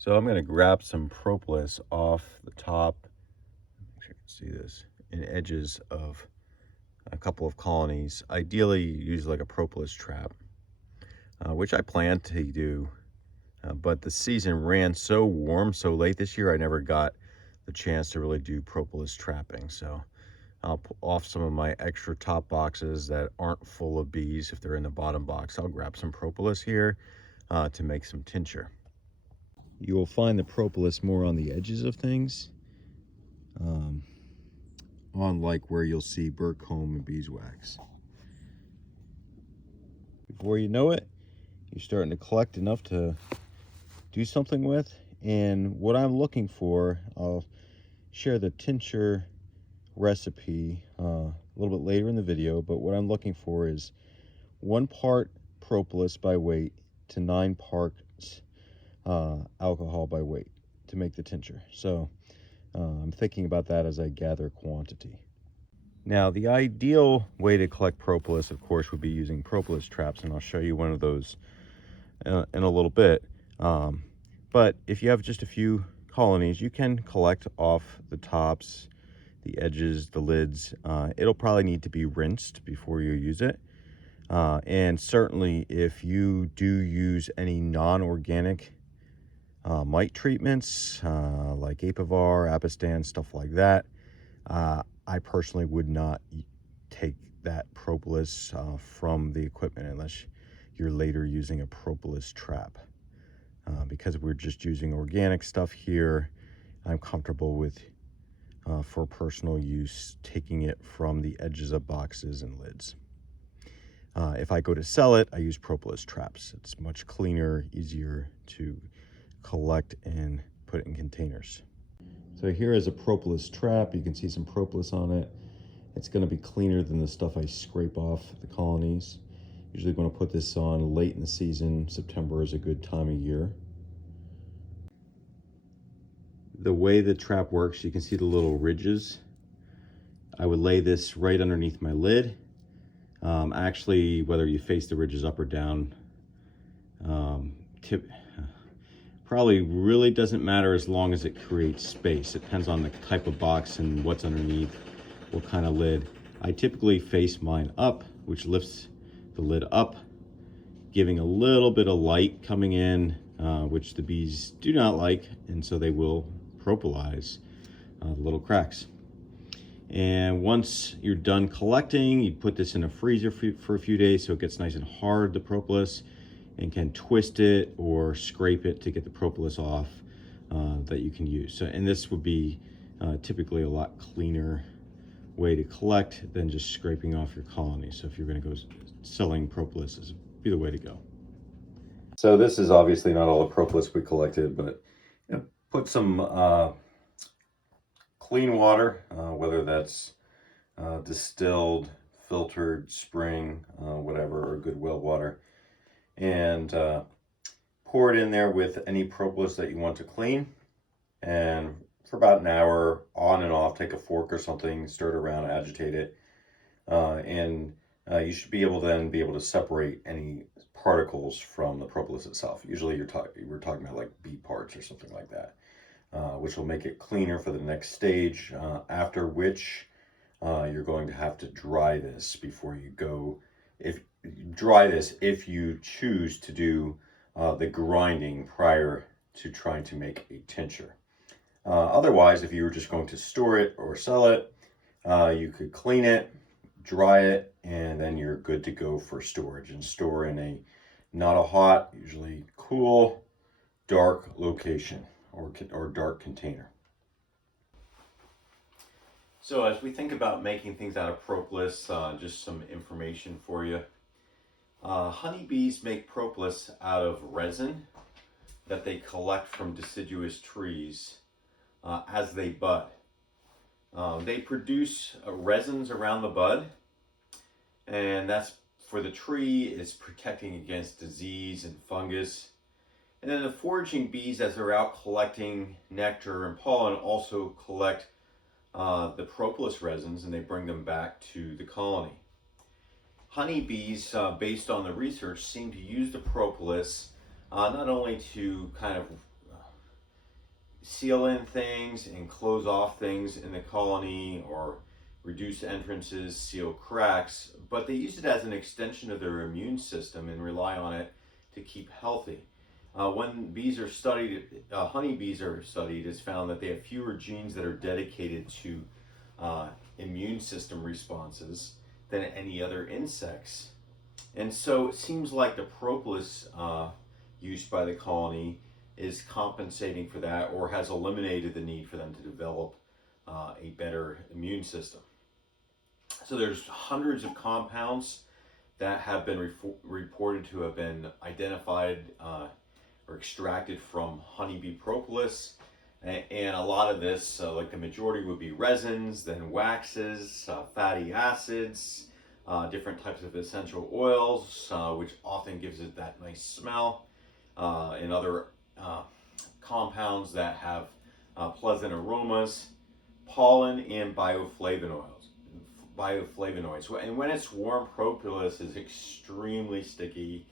So I'm going to grab some propolis off the top, make sure you can see this, and edges of a couple of colonies. Ideally, use like a propolis trap, which I plan to do, but the season ran so warm so late this year, I never got the chance to really do propolis trapping. So I'll pull off some of my extra top boxes that aren't full of bees. If they're in the bottom box, I'll grab some propolis here to make some tincture. You will find the propolis more on the edges of things, on like where you'll see burr comb and beeswax. Before you know it, you're starting to collect enough to do something with. And what I'm looking for, I'll share the tincture recipe a little bit later in the video, but what I'm looking for is 1 part propolis by weight to 9 parts alcohol by weight to make the tincture. So I'm thinking about that as I gather quantity. Now, the ideal way to collect propolis, of course, would be using propolis traps, and I'll show you one of those in a little bit. But if you have just a few colonies, you can collect off the tops, the edges, the lids. It'll probably need to be rinsed before you use it. And certainly if you do use any non-organic mite treatments, like Apivar, Apistan, stuff like that, I personally would not take that propolis from the equipment unless you're later using a propolis trap. Because we're just using organic stuff here, I'm comfortable with, for personal use, taking it from the edges of boxes and lids. If I go to sell it, I use propolis traps. It's much cleaner, easier to collect and put in containers. So here is a propolis trap. You can see some propolis on it. It's going to be cleaner than the stuff I scrape off the colonies. Usually going to put this on late in the season. September is a good time of year. The way the trap works, you can see the little ridges. I would lay this right underneath my lid. Actually, whether you face the ridges up or down, probably really doesn't matter as long as it creates space. It depends on the type of box and what's underneath, what kind of lid. I typically face mine up, which lifts the lid up, giving a little bit of light coming in, which the bees do not like, and so they will propolis the little cracks. And once you're done collecting, you put this in a freezer for a few days so it gets nice and hard, the propolis, and can twist it or scrape it to get the propolis off that you can use. So, and this would be typically a lot cleaner way to collect than just scraping off your colony. So if you're going to go selling propolis, this would be the way to go. So this is obviously not all the propolis we collected, but put some clean water, whether that's distilled, filtered, spring, whatever, or good well water, and pour it in there with any propolis that you want to clean. And for about an hour, on and off, take a fork or something, stir it around, agitate it, and you should be able to separate any particles from the propolis itself. Usually we're talking about like bee parts or something like that. Which will make it cleaner for the next stage, after which you're going to have to dry this before you go. If you choose to do the grinding prior to trying to make a tincture. Otherwise, if you were just going to store it or sell it, you could clean it, dry it, and then you're good to go for storage, and store in a not a hot, usually cool, dark location or dark container. So as we think about making things out of propolis, just some information for you. Honeybees make propolis out of resin that they collect from deciduous trees as they bud. They produce resins around the bud, and that's for the tree. It's protecting against disease and fungus. And then the foraging bees, as they're out collecting nectar and pollen, also collect the propolis resins, and they bring them back to the colony. Honeybees, based on the research, seem to use the propolis not only to kind of seal in things and close off things in the colony, or reduce entrances, seal cracks, but they use it as an extension of their immune system and rely on it to keep healthy. When bees are studied, honeybees are studied, it's found that they have fewer genes that are dedicated to immune system responses than any other insects. And so it seems like the propolis used by the colony is compensating for that, or has eliminated the need for them to develop a better immune system. So there's hundreds of compounds that have been reported to have been identified or extracted from honeybee propolis. And a lot of this, like the majority, would be resins, then waxes, fatty acids, different types of essential oils, which often gives it that nice smell, and other compounds that have pleasant aromas, pollen, and bioflavonoids. And when it's warm, propolis is extremely sticky.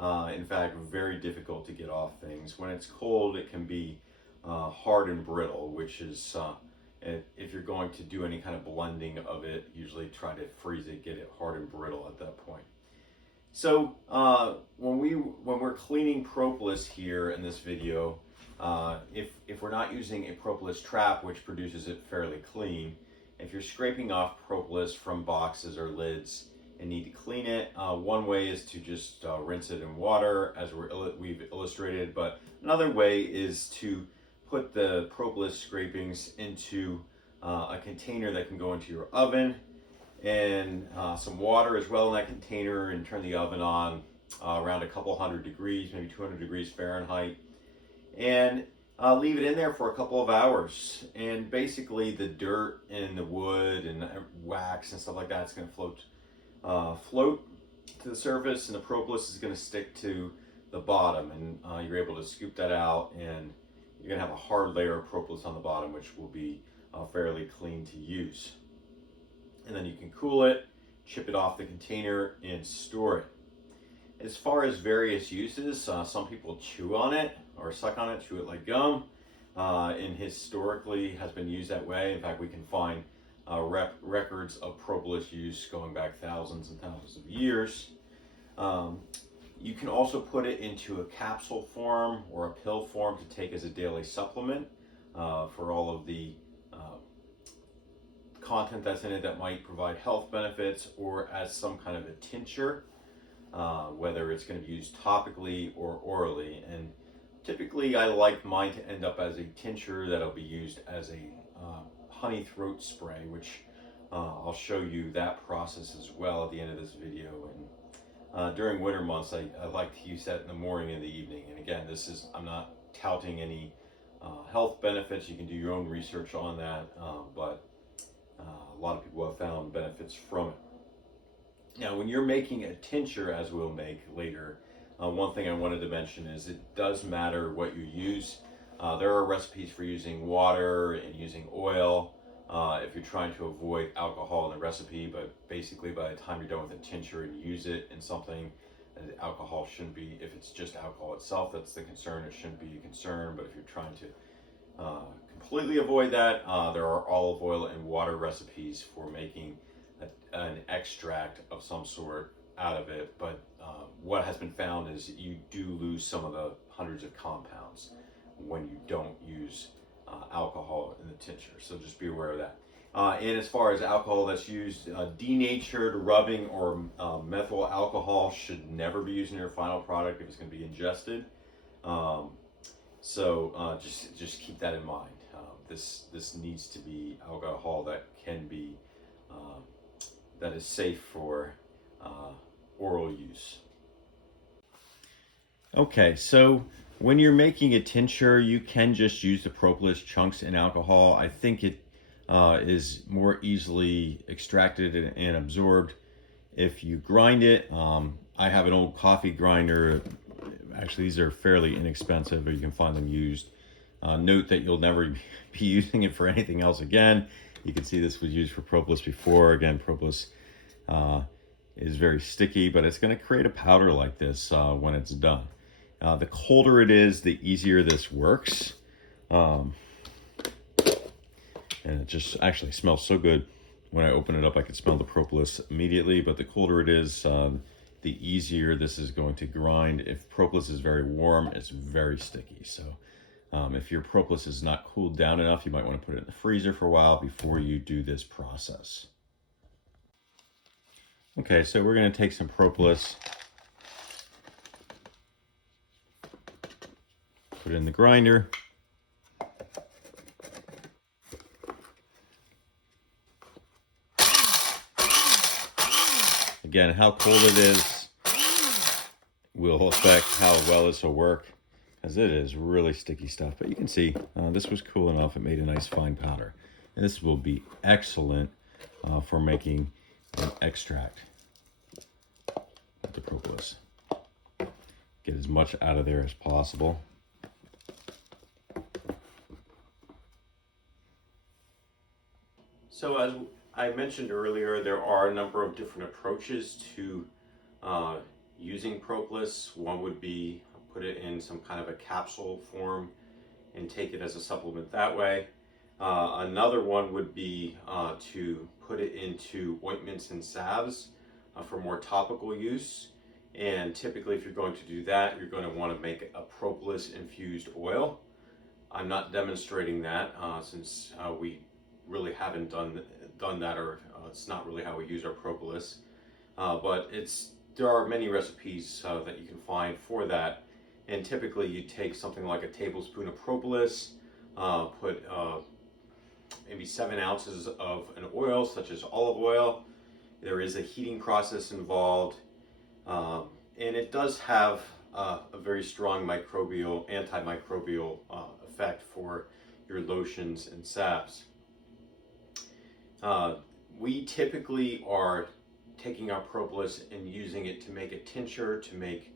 In fact, very difficult to get off things. When it's cold, it can be hard and brittle, which is, if you're going to do any kind of blending of it, usually try to freeze it, get it hard and brittle at that point. So when we're cleaning propolis here in this video, if we're not using a propolis trap, which produces it fairly clean, if you're scraping off propolis from boxes or lids and need to clean it, one way is to just rinse it in water, as we've illustrated, but another way is to put the propolis scrapings into a container that can go into your oven, and some water as well in that container, and turn the oven on around a couple hundred degrees, maybe 200 degrees Fahrenheit, and leave it in there for a couple of hours. And basically the dirt and the wood and wax and stuff like that is going to float to the surface, and the propolis is going to stick to the bottom, and you're able to scoop that out, and you're going to have a hard layer of propolis on the bottom, which will be fairly clean to use. And then you can cool it, chip it off the container, and store it. As far as various uses, some people chew on it or suck on it, chew it like gum, and historically has been used that way. In fact, we can find records of propolis use going back thousands and thousands of years. You can also put it into a capsule form or a pill form to take as a daily supplement for all of the content that's in it that might provide health benefits, or as some kind of a tincture, whether it's going to be used topically or orally. And typically I like mine to end up as a tincture that'll be used as a honey throat spray, which I'll show you that process as well at the end of this video. And during winter months, I like to use that in the morning and the evening. And again, I'm not touting any health benefits. You can do your own research on that, but a lot of people have found benefits from it. Now, when you're making a tincture, as we'll make later, one thing I wanted to mention is it does matter what you use. There are recipes for using water and using oil if you're trying to avoid alcohol in the recipe, but basically by the time you're done with a tincture and use it in something, alcohol shouldn't be, if it's just alcohol itself that's the concern, it shouldn't be a concern. But if you're trying to completely avoid that, there are olive oil and water recipes for making an extract of some sort out of it. But what has been found is you do lose some of the hundreds of compounds when you don't use alcohol in the tincture. So just be aware of that. And as far as alcohol that's used, denatured rubbing or methyl alcohol should never be used in your final product if it's going to be ingested. So just keep that in mind. This needs to be alcohol that can be that is safe for oral use. Okay, so when you're making a tincture, you can just use the propolis chunks in alcohol. I think it is more easily extracted and absorbed if you grind it. I have an old coffee grinder. Actually, these are fairly inexpensive, but you can find them used. Note that you'll never be using it for anything else again. You can see this was used for propolis before. Again, propolis is very sticky, but it's going to create a powder like this when it's done. The colder it is, the easier this works. Um, and it just actually smells so good. When I open it up, I can smell the propolis immediately, but the colder it is, the easier this is going to grind. If propolis is very warm, it's very sticky. So if your propolis is not cooled down enough, you might want to put it in the freezer for a while before you do this process. Okay, so we're going to take some propolis, put it in the grinder. Again, how cold it is will affect how well this will work, as it is really sticky stuff. But you can see this was cool enough. It made a nice fine powder. And this will be excellent for making an extract of the propolis. Get as much out of there as possible. So as I mentioned earlier, there are a number of different approaches to using propolis. One would be put it in some kind of a capsule form and take it as a supplement that way. Another one would be to put it into ointments and salves for more topical use. And typically, if you're going to do that, you're going to want to make a propolis infused oil. I'm not demonstrating that since we really haven't done that, or it's not really how we use our propolis. But there are many recipes that you can find for that. And typically you take something like a tablespoon of propolis, put maybe 7 ounces of an oil such as olive oil. There is a heating process involved, and it does have a very strong antimicrobial effect for your lotions and salves. We typically are taking our propolis and using it to make a tincture, to make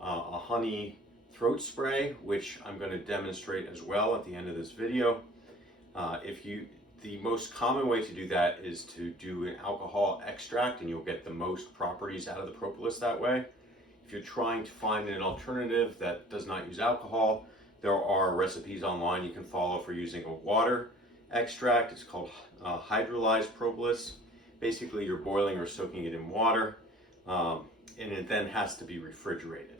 a honey throat spray, which I'm going to demonstrate as well at the end of this video. The most common way to do that is to do an alcohol extract, and you'll get the most properties out of the propolis that way. If you're trying to find an alternative that does not use alcohol, there are recipes online you can follow for using a water extract. It's called hydrolyzed propolis. Basically, you're boiling or soaking it in water, and it then has to be refrigerated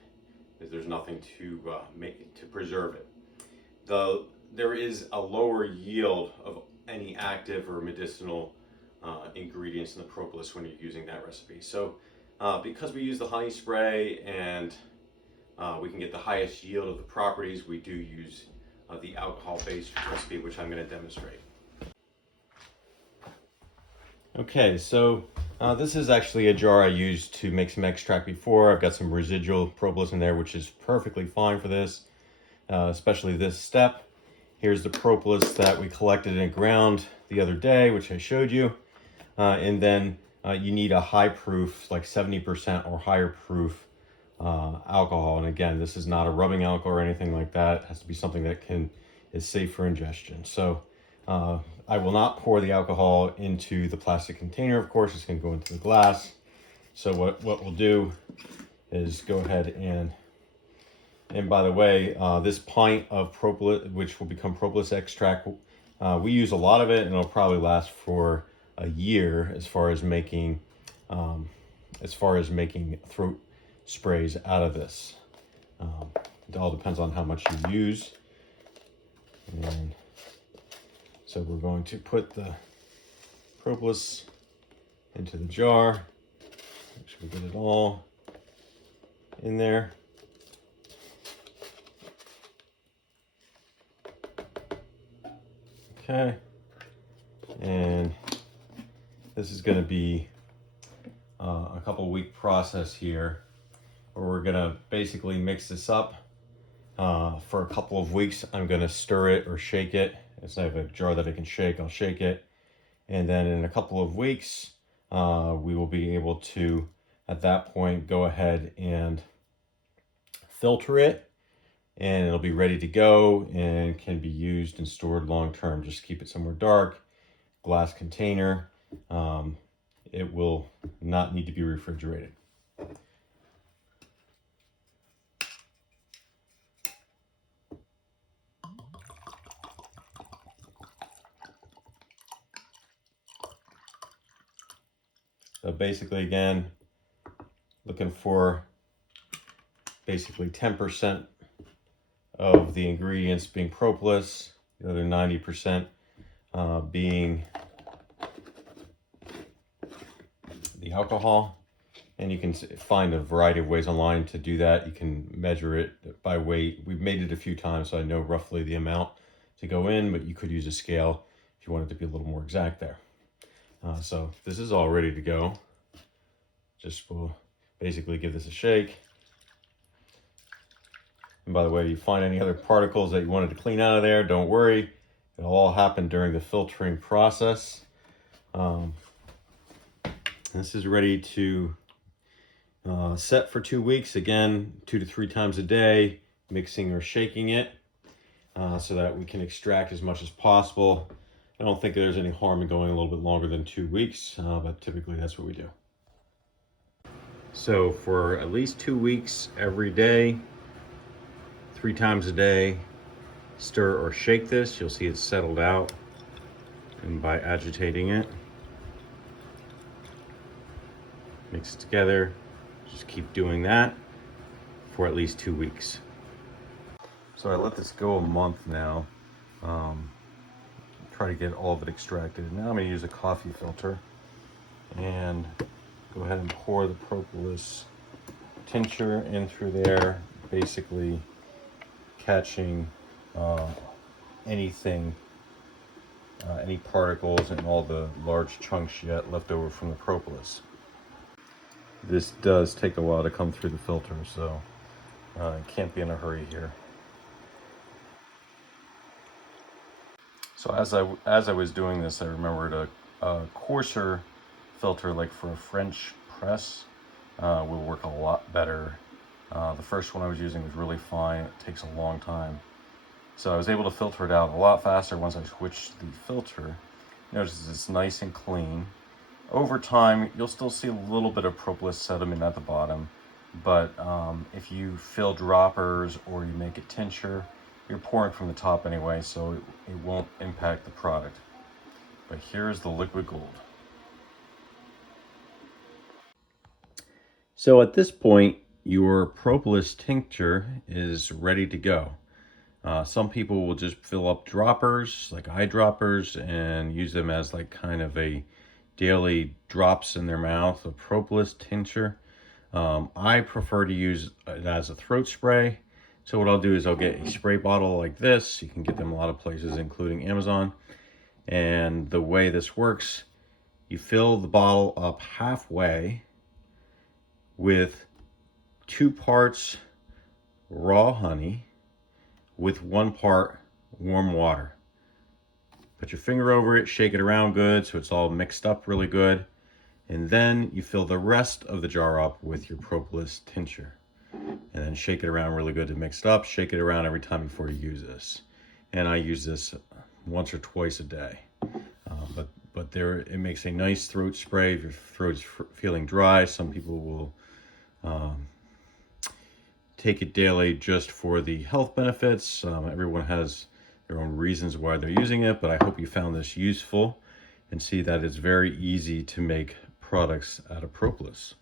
because there's nothing to preserve it. There is a lower yield of any active or medicinal ingredients in the propolis when you're using that recipe. So because we use the honey spray and we can get the highest yield of the properties, we do use the alcohol-based recipe, which I'm going to demonstrate. Okay, so this is actually a jar I used to make some extract before. I've got some residual propolis in there, which is perfectly fine for this, especially this step. Here's the propolis that we collected and ground the other day, which I showed you. And then you need a high proof, like 70% or higher proof alcohol. And again, this is not a rubbing alcohol or anything like that. It has to be something that is safe for ingestion. So I will not pour the alcohol into the plastic container. Of course, it's going to go into the glass. So what we'll do is go ahead and by the way, this pint of propolis, which will become propolis extract, we use a lot of it, and it'll probably last for a year as far as making throat sprays out of this. It all depends on how much you use. And so we're going to put the propolis into the jar. Make sure we get it all in there. Okay, and this is going to be a couple week process here, where we're going to basically mix this up for a couple of weeks. I'm going to stir it or shake it. As I have a jar that I can shake, I'll shake it, and then in a couple of weeks we will be able to, at that point, go ahead and filter it, and it'll be ready to go and can be used and stored long term. Just keep it somewhere dark, glass container. It will not need to be refrigerated. So basically, again, looking for basically 10% of the ingredients being propolis, the other 90% being the alcohol. And you can find a variety of ways online to do that. You can measure it by weight. We've made it a few times, so I know roughly the amount to go in, but you could use a scale if you wanted to be a little more exact there. So this is all ready to go. Just will basically give this a shake. And by the way, if you find any other particles that you wanted to clean out of there, don't worry. It'll all happen during the filtering process. This is ready to set for 2 weeks. Again, 2 to 3 times a day, mixing or shaking it so that we can extract as much as possible. I don't think there's any harm in going a little bit longer than 2 weeks, but typically that's what we do. So for at least 2 weeks, every day, 3 times a day, stir or shake this. You'll see it's settled out, and by agitating it, mix it together. Just keep doing that for at least 2 weeks. So I let this go a month now. Try to get all of it extracted. Now I'm going to use a coffee filter and go ahead and pour the propolis tincture in through there, basically catching anything, any particles and all the large chunks yet left over from the propolis. This does take a while to come through the filter, so can't be in a hurry here. So as I was doing this, I remembered a coarser filter, like for a French press, will work a lot better. The first one I was using was really fine. It takes a long time. So I was able to filter it out a lot faster once I switched the filter. Notice it's nice and clean. Over time, you'll still see a little bit of propolis sediment at the bottom, but if you fill droppers or you make a tincture, you're pouring from the top anyway, so it won't impact the product. But here's the liquid gold. So at this point, your propolis tincture is ready to go. Some people will just fill up droppers, like eyedroppers, and use them as like kind of a daily drops in their mouth of propolis tincture. I prefer to use it as a throat spray. So what I'll do is I'll get a spray bottle like this. You can get them a lot of places, including Amazon. And the way this works, you fill the bottle up halfway with 2 parts raw honey with 1 part warm water. Put your finger over it, shake it around good so it's all mixed up really good. And then you fill the rest of the jar up with your propolis tincture. And then shake it around really good to mix it up. Shake it around every time before you use this. And I use this once or twice a day. But it makes a nice throat spray if your throat is feeling dry. Some people will take it daily just for the health benefits. Everyone has their own reasons why they're using it, but I hope you found this useful and see that it's very easy to make products out of propolis.